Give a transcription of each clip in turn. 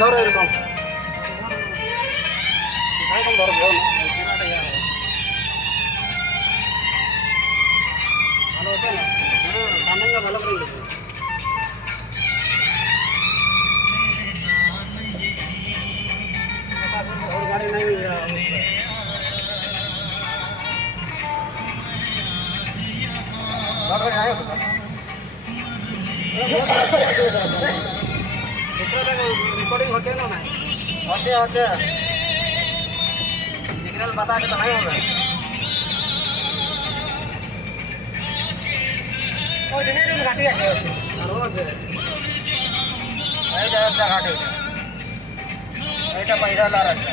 ধরো এরকম ধরো ভালো হচ্ছে না টানেঙ্গা ভালো করে গাড়ি নাই रिकॉर्डिंग होते ना होते होते सिग्नल बता के तो नहीं होगा और दिने दिन घाटी है रोज है जाता घाटी এটা বাইরে লা রাখা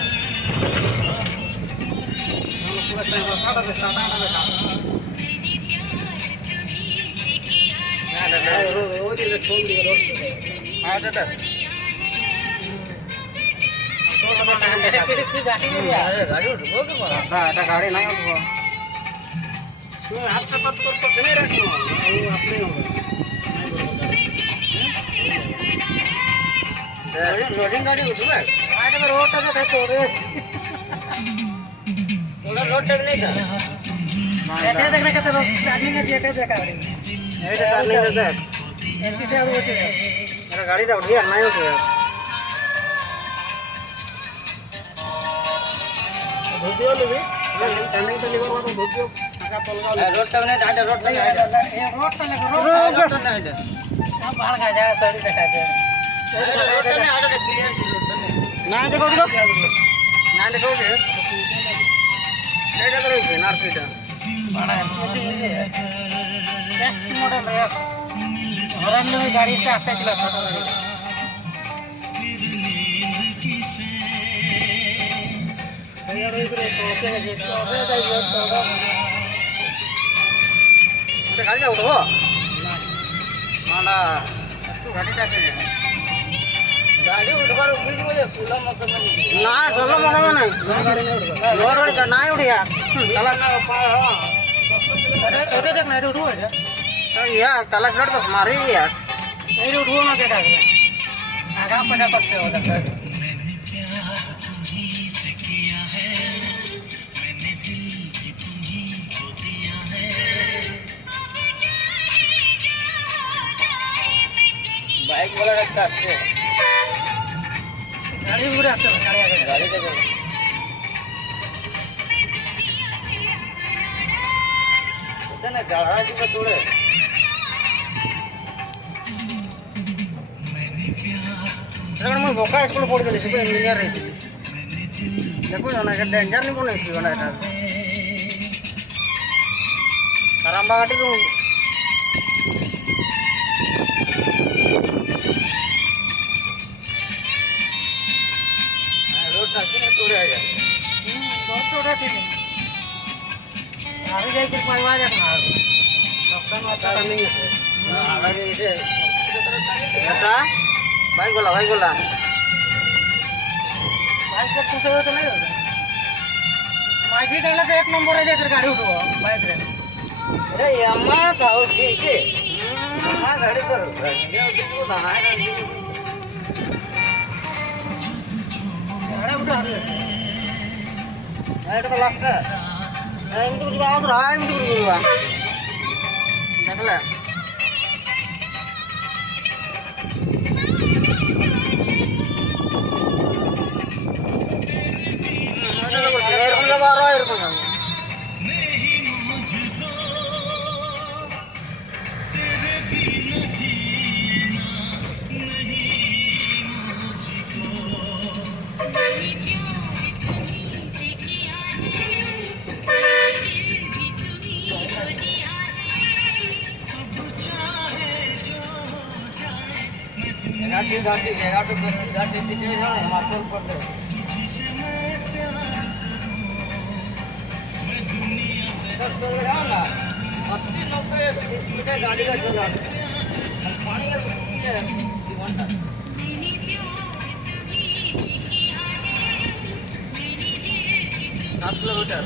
পুরো সাড়া দে সাড়া না দেখা না ওই দিলে ফোন দিয়ে রোড হ্যাঁ দাদা गाड़ी नहीं उठबो हाथ से तो नहीं रखो अपने लोडिंग गाड़ी उठबे रोड पे तो रे थोड़ा रोड पे नहीं था एटे देखने के तो स्टार्टिंग है जेटे देखा गाड़ी एटे टर्निंग है देख एमपी से और होती है मेरा गाड़ी तो उठ गया नहीं उठ गया धोतियो लेबे टर्निंग तो लीवर वाला धोतियो आका तलगा रोड तक नहीं जाटे रोड नहीं है रोड तो लगे रोड तो नहीं है हम बाहर का जा सड़ी देखा के रोड में आडे क्लियर ना देखो ना देखो के एटा तो रही है नारपीटा बड़ा है मॉडल है हॉर्न में गाड़ी से आते चला छोटा गाड़ी गाड़ी ना उठो ना तू गाड़ी कैसे गाड़ी उठवार उठी मुझे सोलह मौसम ना सोलह मौसम नहीं गाड़ी नहीं उठवा लोड गाड़ी ना उठ यार काला ना अरे छोटे तक नहीं उठो है सही यार काला प्लेट तो मारे यार नहीं उठो ना देखा करे आगा पजा पक्ष हो जाता है बाइक वाला रखता है गाड़ी पूरा आता है गाड़ी देखो इतने गाढ़ा जी में तोड़े सर मैं बोका स्कूल पढ़ के लिखो इंजीनियर रही देखो ना के डेंजर नहीं बने सी बना था खराब गाड़ी को आगे जाके पाइवा रखना सबसे अच्छा नहीं है आगे इसे बेटा भाई गोला बाइक को पूछे तो नहीं होगा बाइक ही डाला तो एक नंबर है जाकर गाड़ी उठो बाइक रे अरे यम्मा खाओ ठीक है हां गाड़ी करो ये उसको दाना है गाड़ी उठा रे এটা তো লাগছে এমনি করে আওয়াজ হয় এমনি করে বলবা দেখলে এরকম যাবার এরকম যাবো घाटी घाटी घाटी घाटी दिखे जाओ हिमाचल प्रदेश ना 80-90 स्पीड गाड़ी का चला पानी का 7 কিলোমিটার।